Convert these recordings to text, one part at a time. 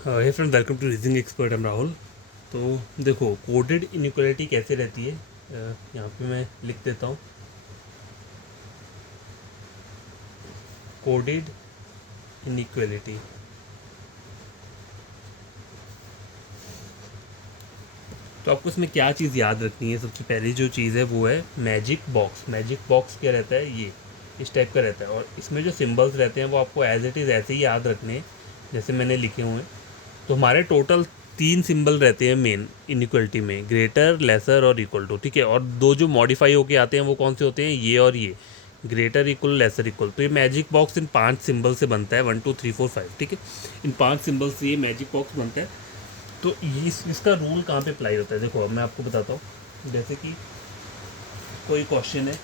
Hey friend, welcome to reasoning expert. हम राहुल। तो देखो, कोडेड इनइक्वालिटी कैसे रहती है, यहाँ पे मैं लिख देता हूँ। कोडेड इनइक्वालिटी, तो आपको इसमें क्या चीज़ याद रखनी है। सबसे पहली जो चीज़ है वो है मैजिक बॉक्स। मैजिक बॉक्स क्या रहता है, ये इस टाइप का रहता है, और इसमें जो सिंबल्स रहते हैं वो आपको एज इट इज़ ऐसे ही याद रखने हैं जैसे मैंने लिखे हुए हैं। तो हमारे टोटल 3 सिंबल रहते हैं मेन इनइक्वलिटी में, ग्रेटर, लेसर और इक्वल टू। ठीक है, और 2 जो मॉडिफाई होके आते हैं वो कौन से होते हैं, ये और ये, ग्रेटर, इक्वल, लेसर, इक्वल। तो ये मैजिक बॉक्स इन 5 सिंबल से बनता है, 1 2 3 4 5। ठीक है, इन 5 सिंबल से ये मैजिक बॉक्स बनता है। तो ये इसका रूल कहाँ पे अप्लाई होता है, देखो अब मैं आपको बताता हूँ। जैसे कि कोई क्वेश्चन है,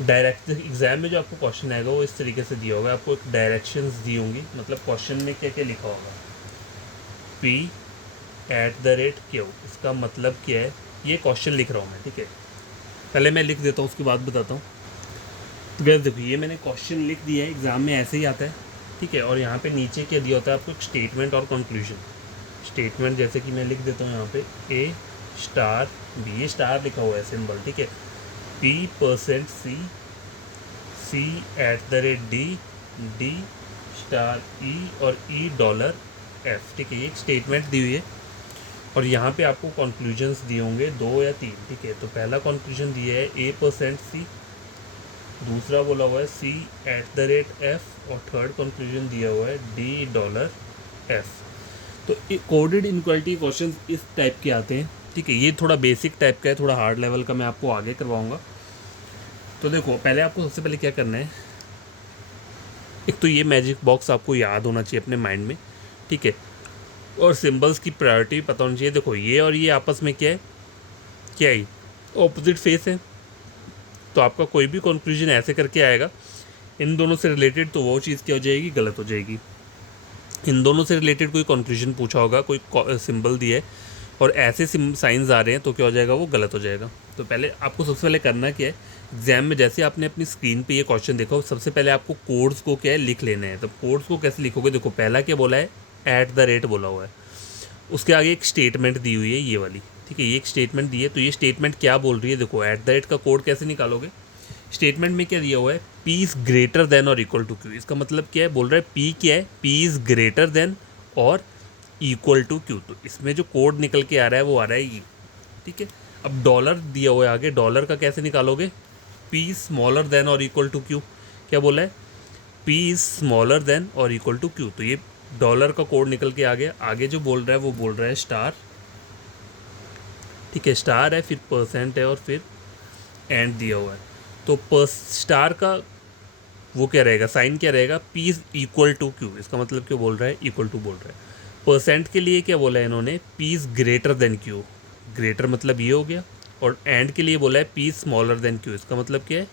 डायरेक्ट एग्जाम में जो आपको क्वेश्चन आएगा वो इस तरीके से दिया होगा। आपको एक डायरेक्शंस दी होंगी, मतलब क्वेश्चन में क्या क्या लिखा होगा, P@Q। इसका मतलब क्या है, ये क्वेश्चन लिख रहा हूँ मैं। ठीक है, पहले मैं लिख देता हूँ, उसके बाद बताता हूँ। तो गैस देखो, ये मैंने क्वेश्चन लिख दिया है, एग्जाम में ऐसे ही आता है। ठीक है, और यहाँ पे नीचे क्या दिया होता है आपको, एक स्टेटमेंट और कंक्लूजन। स्टेटमेंट जैसे कि मैं लिख देता हूँ यहाँ पे A*B, ये स्टार लिखा हुआ है सिंबल। ठीक है, P%C, C@D, D*E और E$F। ठीक है, ये एक स्टेटमेंट दी हुई है, और यहाँ पे आपको कंक्लूजन्स दिए होंगे 2 या 3। ठीक है, तो पहला कंक्लूजन दिया है A%C, दूसरा बोला हुआ है C@F, और थर्ड कंक्लूजन दिया हुआ है D$F। तो कोडेड इनक्वालिटी क्वेश्चन इस टाइप के आते हैं। ठीक है, ये थोड़ा बेसिक टाइप का है, थोड़ा हार्ड लेवल का मैं आपको आगे करवाऊंगा। तो देखो, पहले आपको सबसे पहले क्या करना है, एक तो ये मैजिक बॉक्स आपको याद होना चाहिए अपने माइंड में। ठीक है, और सिंबल्स की प्रायोरिटी पता होनी चाहिए। देखो, ये और ये आपस में क्या है, क्या है, ऑपोजिट फेस है। तो आपका कोई भी कंक्लूजन ऐसे करके आएगा इन दोनों से रिलेटेड, तो वो चीज़ क्या हो जाएगी, गलत हो जाएगी। इन दोनों से रिलेटेड कोई कंक्लूजन पूछा होगा, कोई सिंबल दिया है और ऐसे साइंस आ रहे हैं, तो क्या हो जाएगा, वो गलत हो जाएगा। तो पहले आपको सबसे पहले करना क्या है, एग्जाम में जैसे आपने अपनी स्क्रीन पे ये क्वेश्चन देखा, सबसे पहले आपको कोड्स को क्या है, लिख लेना है। तो कोड्स को कैसे लिखोगे, देखो पहला क्या बोला है, @ बोला हुआ है, उसके आगे एक स्टेटमेंट दी हुई है, ये वाली। ठीक है, ये एक स्टेटमेंट दी है, तो ये स्टेटमेंट क्या बोल रही है, देखो @ का कोड कैसे निकालोगे। स्टेटमेंट में क्या दिया हुआ है, P इज़ ग्रेटर देन और इक्वल टू Q। इसका मतलब क्या है, बोल रहा है P क्या है, P इज़ ग्रेटर देन और इक्वल टू Q। तो इसमें जो कोड निकल के आ रहा है वो आ रहा है ये। ठीक है, अब डॉलर दिया हुआ है आगे, डॉलर का कैसे निकालोगे, P स्मॉलर देन और इक्वल टू Q। क्या बोला है, P इज़ स्मॉलर देन और इक्वल टू Q। तो ये डॉलर का कोड निकल के आ गया। आगे जो बोल रहा है वो बोल रहा है स्टार। ठीक है, स्टार है, फिर परसेंट है, और फिर एंड दिया हुआ है। तो स्टार का वो क्या रहेगा, साइन क्या रहेगा, P is equal to Q। इसका मतलब क्यों बोल रहा है, इक्वल टू बोल रहा है। परसेंट के लिए क्या बोला है इन्होंने, P is greater than Q। Greater मतलब ये हो गया, और एंड के लिए बोला है P स्मॉलर देन Q। इसका मतलब क्या है,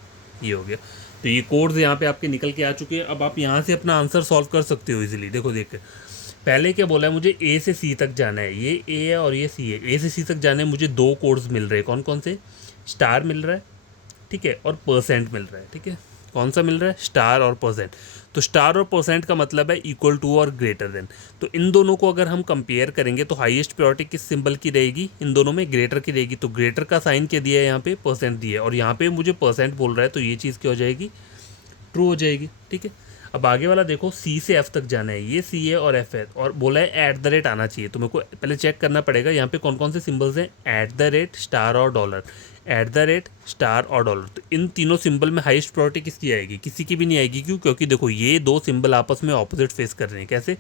ये हो गया। तो ये कोड्स यहाँ पे आपके निकल के आ चुके हैं। अब आप यहाँ से अपना आंसर सॉल्व कर सकते हो इजीली। देखो देख, पहले क्या बोला है, मुझे A से C तक जाना है, ये A है और ये C है। A से C तक जाने में मुझे 2 कोड्स मिल रहे हैं, कौन कौन से, स्टार मिल रहा है, ठीक है, और परसेंट मिल रहा है। ठीक है, कौन सा मिल रहा है, स्टार और परसेंट। तो स्टार और परसेंट का मतलब है इक्वल टू और ग्रेटर देन। तो इन दोनों को अगर हम कंपेयर करेंगे तो हाईएस्ट प्रायोरिटी किस सिंबल की रहेगी, इन दोनों में ग्रेटर की रहेगी। तो ग्रेटर का साइन क्या दिया है यहाँ पे, परसेंट दिया है, और यहाँ पे मुझे परसेंट बोल रहा है, तो ये चीज़ क्या हो जाएगी, ट्रू हो जाएगी। ठीक है, अब आगे वाला देखो, सी से एफ तक जाना है, ये सी है और एफ है, और बोला है @ आना चाहिए। तो मेरे को पहले चेक करना पड़ेगा यहाँ पे कौन कौन से सिंबल्स हैं, @ स्टार और डॉलर, स्टार और डॉलर। तो इन तीनों सिंबल में हाईएस्ट प्रायोरिटी किसकी आएगी, किसी की भी नहीं आएगी। क्यों, क्योंकि देखो ये 2 सिंबल आपस में ऑपोजिट फेस कर रहे हैं, कैसे,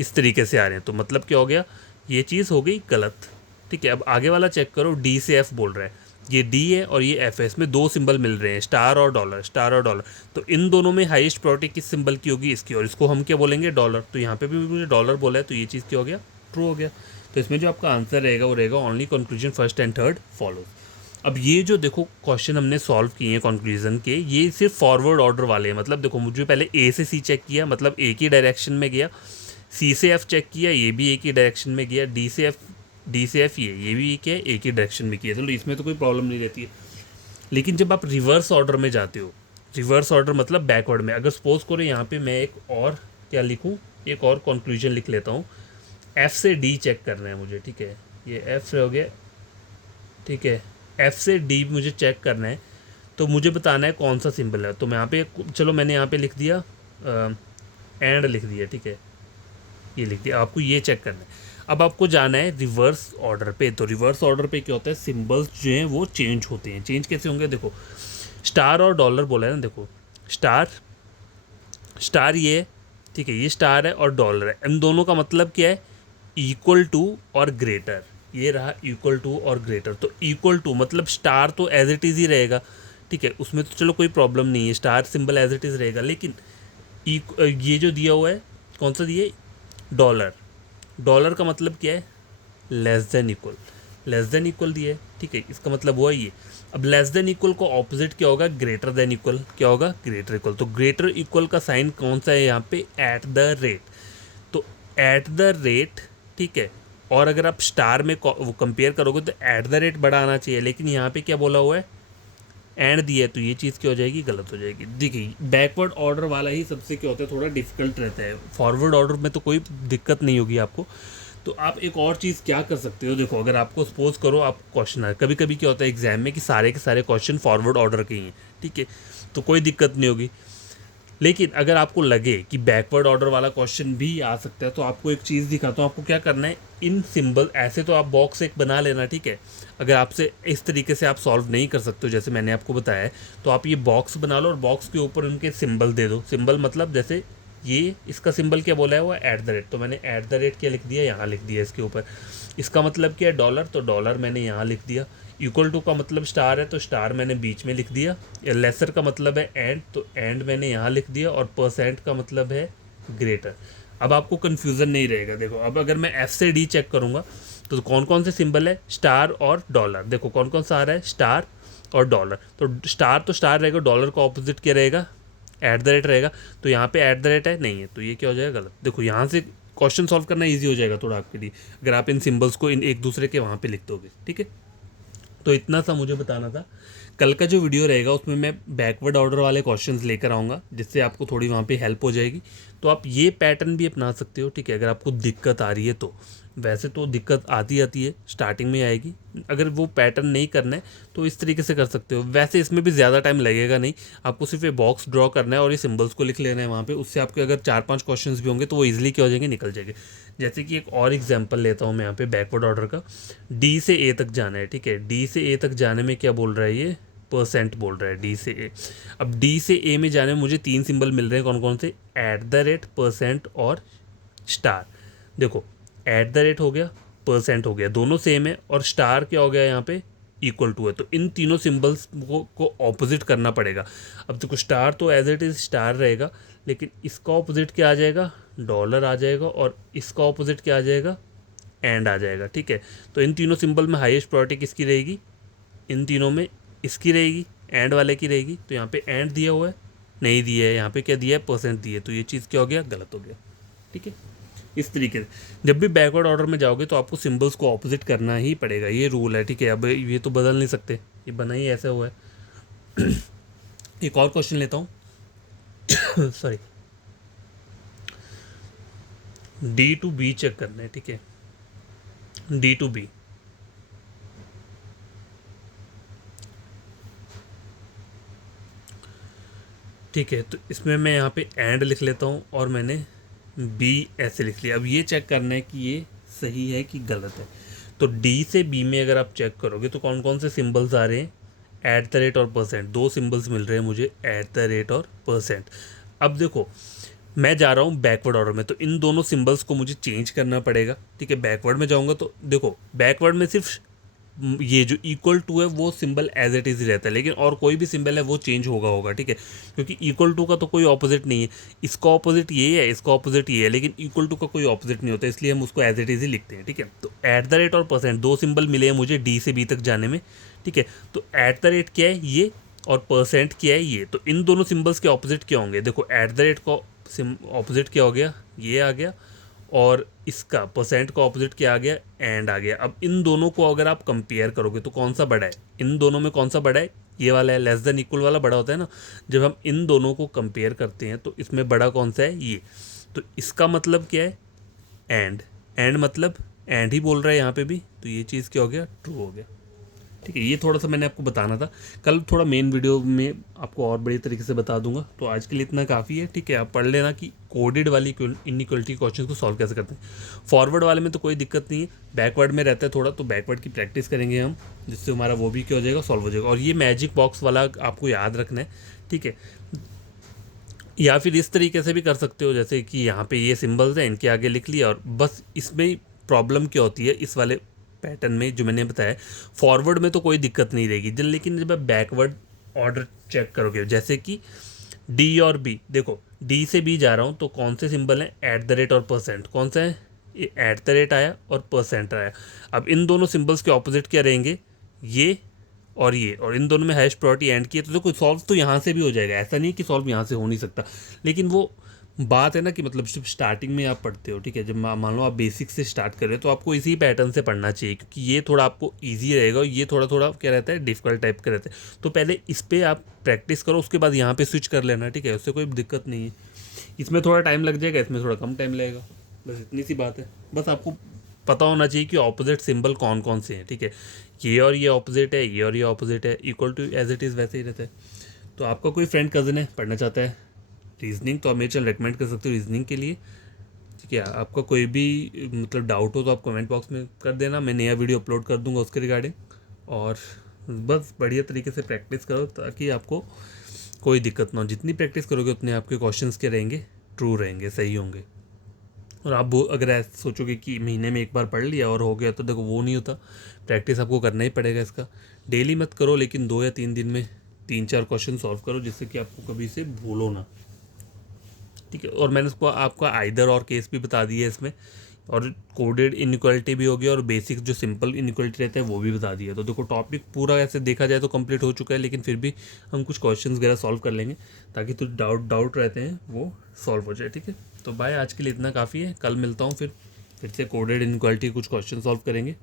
इस तरीके से आ रहे हैं। तो मतलब क्या हो गया, ये चीज़ हो गई गलत। ठीक है, अब आगे वाला चेक करो, डी से एफ बोल रहा है, ये डी है और ये एफ है, इसमें 2 सिंबल मिल रहे हैं, स्टार और डॉलर, स्टार और डॉलर। तो इन दोनों में हाईएस्ट प्रायोरिटी किस सिंबल की होगी, इसकी, और इसको हम क्या बोलेंगे, डॉलर। तो यहाँ पे भी मुझे डॉलर बोला है, तो ये चीज़ क्या हो गया, ट्रू हो गया। तो इसमें जो आपका आंसर रहेगा वो रहेगा only conclusion first and third follow. अब ये जो देखो क्वेश्चन हमने सॉल्व किए हैं कंक्लूजन के, ये सिर्फ फॉरवर्ड ऑर्डर वाले हैं। मतलब देखो, मुझे पहले ए से सी चेक किया, मतलब एक ही डायरेक्शन में गया। सी से एफ चेक किया, ये भी एक ही डायरेक्शन में गया। डी से एफ ये भी क्या है, एक ही डायरेक्शन में किया। चलो इसमें तो कोई प्रॉब्लम नहीं रहती है। लेकिन जब आप रिवर्स ऑर्डर में जाते हो, रिवर्स ऑर्डर मतलब बैकवर्ड में। अगर सपोज करो यहाँ पे मैं एक और क्या लिखूँ, एक और कंक्लूजन लिख लेता हूँ। एफ से डी चेक करना है मुझे, ठीक है, ये एफ से हो गया, ठीक है, एफ से डी मुझे चेक करना है। तो मुझे बताना है कौन सा सिंबल है। तो मैं यहाँ पे, चलो मैंने यहाँ पे लिख दिया एंड लिख दिया, ठीक है, ये लिख दिया। आपको ये चेक करना है। अब आपको जाना है रिवर्स ऑर्डर पे। तो रिवर्स ऑर्डर पे क्या होता है, सिंबल्स जो हैं वो चेंज होते हैं। चेंज कैसे होंगे, देखो स्टार और डॉलर बोला है ना, देखो स्टार, स्टार ये है, ठीक है, ये स्टार है और डॉलर है। इन दोनों का मतलब क्या है, इक्वल टू और ग्रेटर। ये रहा इक्वल टू और ग्रेटर। तो इक्वल टू मतलब स्टार तो एज इट इज़ ही रहेगा, ठीक है, उसमें तो चलो कोई प्रॉब्लम नहीं है, star symbol as it is रहेगा। लेकिन ये जो दिया हुआ है, कौन सा दिया है, डॉलर। डॉलर का मतलब क्या है, less than equal. Less than equal दिया है, ठीक है, इसका मतलब हुआ ये। अब लेस देन इक्वल को ऑपोजिट क्या होगा, ग्रेटर देन इक्वल। क्या होगा, ग्रेटर इक्वल। तो ग्रेटर इक्वल का साइन कौन सा है यहाँ पे, एट द रेट। तो एट द रेट, ठीक है। और अगर आप स्टार में वो कंपेयर करोगे तो एट द रेट बड़ा आना चाहिए, लेकिन यहाँ पे क्या बोला हुआ है, एंड दिया है, तो ये चीज़ क्या हो जाएगी, गलत हो जाएगी। देखिए बैकवर्ड ऑर्डर वाला ही सबसे क्या होता है, थोड़ा डिफिकल्ट रहता है। फॉरवर्ड ऑर्डर में तो कोई दिक्कत नहीं होगी आपको। तो आप एक और चीज़ क्या कर सकते हो, देखो अगर आपको सपोज करो आप क्वेश्चन है, कभी कभी क्या होता है एग्जाम में कि सारे के सारे क्वेश्चन फॉरवर्ड ऑर्डर के ही हैं, ठीक है, तो कोई दिक्कत नहीं होगी। लेकिन अगर आपको लगे कि बैकवर्ड ऑर्डर वाला क्वेश्चन भी आ सकता है, तो आपको एक चीज़ दिखाता हूँ। आपको क्या करना है, इन सिंबल ऐसे तो आप बॉक्स एक बना लेना, ठीक है। अगर आपसे इस तरीके से आप सॉल्व नहीं कर सकते हो जैसे मैंने आपको बताया है, तो आप ये बॉक्स बना लो और बॉक्स के ऊपर उनके सिंबल दे दो। सिंबल मतलब जैसे ये इसका सिंबल क्या बोला है, वो एट द रेट। तो मैंने एट द रेट क्या लिख दिया, यहाँ लिख दिया इसके ऊपर। इसका मतलब क्या है, डॉलर, तो डॉलर मैंने यहाँ लिख दिया। इक्वल टू का मतलब स्टार है, तो स्टार मैंने बीच में लिख दिया। लेसर का मतलब है एंड, तो एंड मैंने यहाँ लिख दिया। और परसेंट का मतलब है ग्रेटर। अब आपको कन्फ्यूज़न नहीं रहेगा। देखो अब अगर मैं एफ से डी चेक करूँगा तो कौन कौन से सिंबल है, स्टार और डॉलर। देखो कौन कौन सा आ रहा है, स्टार और डॉलर। तो स्टार रहेगा, डॉलर का ऑपोजिट क्या रहेगा, एट द रेट रहेगा। तो यहाँ पे एट द रेट है नहीं है, तो ये क्या हो जाएगा, गलत। देखो यहाँ से क्वेश्चन सॉल्व करना ईजी हो जाएगा थोड़ा आपके लिए, अगर आप इन सिंबल्स को इन एक दूसरे के वहाँ पे लिख दोगे, ठीक है। तो इतना सा मुझे बताना था। कल का जो वीडियो रहेगा उसमें मैं बैकवर्ड ऑर्डर वाले क्वेश्चंस लेकर आऊँगा, जिससे आपको थोड़ी वहाँ पे हेल्प हो जाएगी। तो आप ये पैटर्न भी अपना सकते हो, ठीक है, अगर आपको दिक्कत आ रही है तो। वैसे तो दिक्कत आती है, स्टार्टिंग में आएगी। अगर वो पैटर्न नहीं करना है तो इस तरीके से कर सकते हो। वैसे इसमें भी ज़्यादा टाइम लगेगा नहीं, आपको सिर्फ ये बॉक्स ड्रॉ करना है और ये सिंबल्स को लिख लेना है वहाँ पे। उससे आपके अगर 4-5 क्वेश्चंस भी होंगे तो वो ईजिली क्या हो जाएंगे, निकल जाएंगे। जैसे कि एक और एग्जांपल लेता हूँ मैं यहाँ पे बैकवर्ड ऑर्डर का। डी से ए तक जाना है, ठीक है, डी से ए तक जाने में क्या बोल रहा है, ये परसेंट बोल रहा है, डी से ए। अब डी से ए में जाने में मुझे 3 सिंबल मिल रहे हैं, कौन कौन से, एट द रेट, परसेंट और स्टार। देखो एट द रेट हो गया, परसेंट हो गया, दोनों सेम है, और स्टार क्या हो गया यहाँ पे, इक्वल टू है। तो इन तीनों सिंबल्स को ऑपोजिट करना पड़ेगा। अब देखो स्टार तो एज इट इज़ स्टार रहेगा, लेकिन इसका ऑपोजिट क्या आ जाएगा, डॉलर आ जाएगा, और इसका ऑपोजिट क्या आ जाएगा, एंड आ जाएगा, ठीक है। तो इन तीनों सिंबल में हाईएस्ट प्रायोरिटी किसकी रहेगी, इन तीनों में इसकी रहेगी, एंड वाले की रहेगी। तो यहाँ पे एंड दिया हुआ है, नहीं दिया है, यहाँ पे क्या दिया है, परसेंट दिया है। तो ये चीज़ क्या हो गया, गलत हो गया, ठीक है। इस तरीके से जब भी बैकवर्ड ऑर्डर में जाओगे तो आपको सिंबल्स को ऑपोजिट करना ही पड़ेगा, ये रूल है, ठीक है। अब ये तो बदल नहीं सकते, ये बना ही ऐसा हुआ है। एक और क्वेश्चन लेता हूँ। Sorry, D to B check करना है, ठीक है, डी टू बी। ठीक है, तो इसमें मैं यहाँ पे एंड लिख लेता हूँ और मैंने बी ऐसे लिख लिया। अब ये चेक करना है कि ये सही है कि गलत है। तो डी से बी में अगर आप चेक करोगे तो कौन कौन से सिंबल्स आ रहे हैं, एट द रेट और परसेंट। 2 सिंबल्स मिल रहे हैं मुझे, एट द रेट और परसेंट। अब देखो मैं जा रहा हूँ बैकवर्ड ऑर्डर में, तो इन दोनों सिंबल्स को मुझे चेंज करना पड़ेगा, ठीक है। बैकवर्ड में जाऊँगा तो देखो बैकवर्ड में सिर्फ ये जो इक्वल टू है वो सिंबल एज इट इज़ रहता है, लेकिन और कोई भी सिंबल है वो चेंज होगा, ठीक है। क्योंकि इक्वल टू का तो कोई ऑपोजिट नहीं है, इसका ऑपोजिट ये है, इसका ऑपोजिट ये है, लेकिन इक्वल टू का कोई ऑपोजिट नहीं होता, इसलिए हम उसको एज इट इज़ ही लिखते हैं, ठीक है। तो एट द रेट और परसेंट 2 सिंबल मिले हैं मुझे डी से बी तक जाने में, ठीक है। तो एट द रेट क्या है ये, और परसेंट क्या है ये। तो इन दोनों सिंबल्स के ऑपोजिट क्या होंगे, देखो एट द रेट का ऑपोजिट क्या हो गया, ये आ गया, और इसका परसेंट का ऑपोजिट क्या आ गया, एंड आ गया। अब इन दोनों को अगर आप कंपेयर करोगे तो कौन सा बड़ा है, इन दोनों में कौन सा बड़ा है, ये वाला है, लेस देन इक्वल वाला बड़ा होता है ना। जब हम इन दोनों को कंपेयर करते हैं तो इसमें बड़ा कौन सा है, ये। तो इसका मतलब क्या है, एंड मतलब एंड ही बोल रहा है यहाँ पे भी, तो ये चीज़ क्या हो गया, ट्रू हो गया। ठीक है, ये थोड़ा सा मैंने आपको बताना था, कल थोड़ा मेन वीडियो में आपको और बड़ी तरीके से बता दूंगा। तो आज के लिए इतना काफ़ी है। ठीक है, आप पढ़ लेना कि कोडेड वाली इनइक्वलिटी क्वेश्चन को सॉल्व कैसे करते हैं। फॉरवर्ड वाले में तो कोई दिक्कत नहीं है, बैकवर्ड में रहता है थोड़ा, तो बैकवर्ड की प्रैक्टिस करेंगे हम, जिससे हमारा वो भी क्या हो जाएगा, सॉल्व हो जाएगा। और ये मैजिक बॉक्स वाला आपको याद रखना है। ठीक है, या फिर इस तरीके से भी कर सकते हो, जैसे कि यहाँ पे ये सिंबल्स हैं, इनके आगे लिख लिया, और बस इसमें प्रॉब्लम क्या होती है इस वाले पैटर्न में जो मैंने बताया, फॉरवर्ड में तो कोई दिक्कत नहीं रहेगी जब, लेकिन जब आप बैकवर्ड ऑर्डर चेक करोगे, जैसे कि डी और बी, देखो डी से बी जा रहा हूँ तो कौन से सिंबल हैं, एट द रेट और परसेंट, कौन सा है, ये एट द रेट आया और परसेंट आया। अब इन दोनों सिंबल्स के ऑपोजिट क्या रहेंगे, ये और ये, और इन दोनों में हैश प्रॉपर्टी एंड की है, तो देखो सॉल्व तो यहाँ से भी हो जाएगा, ऐसा नहीं कि सॉल्व यहाँ से हो नहीं सकता। लेकिन वो बात है ना कि मतलब सिर्फ स्टार्टिंग में आप पढ़ते हो। ठीक है, जब मान लो आप बेसिक से स्टार्ट कर रहे हो तो आपको इसी पैटर्न से पढ़ना चाहिए, क्योंकि ये थोड़ा आपको ईजी रहेगा और ये थोड़ा थोड़ा क्या रहता है, डिफिकल्ट टाइप का रहता है। तो पहले इस पर आप प्रैक्टिस करो, उसके बाद यहाँ पे स्विच कर लेना। ठीक है, उससे कोई दिक्कत नहीं है। इसमें थोड़ा टाइम लग जाएगा, इसमें थोड़ा कम टाइम लगेगा, बस इतनी सी बात है। बस आपको पता होना चाहिए कि ऑपोजिट सिंबल कौन कौन से हैं। ठीक है, ये और ये ऑपोजिट है, ये और ये ऑपोजिट है, equal to as it is वैसे ही रहता है। तो आपका कोई फ्रेंड कज़न है पढ़ना चाहता है रीजनिंग, तो आप मेरे चैनल रेकमेंड कर सकते हो रीजनिंग के लिए। ठीक है, आपका कोई भी मतलब डाउट हो तो आप कमेंट बॉक्स में कर देना, मैं नया वीडियो अपलोड कर दूंगा उसके रिगार्डिंग। और बस बढ़िया तरीके से प्रैक्टिस करो ताकि आपको कोई दिक्कत ना हो। जितनी प्रैक्टिस करोगे उतने आपके क्वेश्चंस के रहेंगे, ट्रू रहेंगे, सही होंगे। और आप अगर ऐसे सोचोगे कि महीने में एक बार पढ़ लिया और हो गया, तो देखो वो नहीं होता, प्रैक्टिस आपको करना ही पड़ेगा इसका। डेली मत करो, लेकिन 2 या 3 दिन में 3-4 क्वेश्चन सॉल्व करो, जिससे कि आपको कभी से भूलो ना। ठीक है, और मैंने उसको आपका आइदर और केस भी बता दिया है इसमें, और कोडेड इनइक्वालिटी भी हो गया, और बेसिक जो सिंपल इनइक्वालिटी रहता है वो भी बता दिया। तो देखो टॉपिक पूरा ऐसे देखा जाए तो कंप्लीट हो चुका है, लेकिन फिर भी हम कुछ क्वेश्चंस वगैरह सॉल्व कर लेंगे ताकि तो डाउट रहते हैं वो सॉल्व हो जाए। ठीक है, तो बाय, आज के लिए इतना काफ़ी है, कल मिलता हूँ फिर से कोडेड इनइक्वालिटी कुछ क्वेश्चन सॉल्व करेंगे।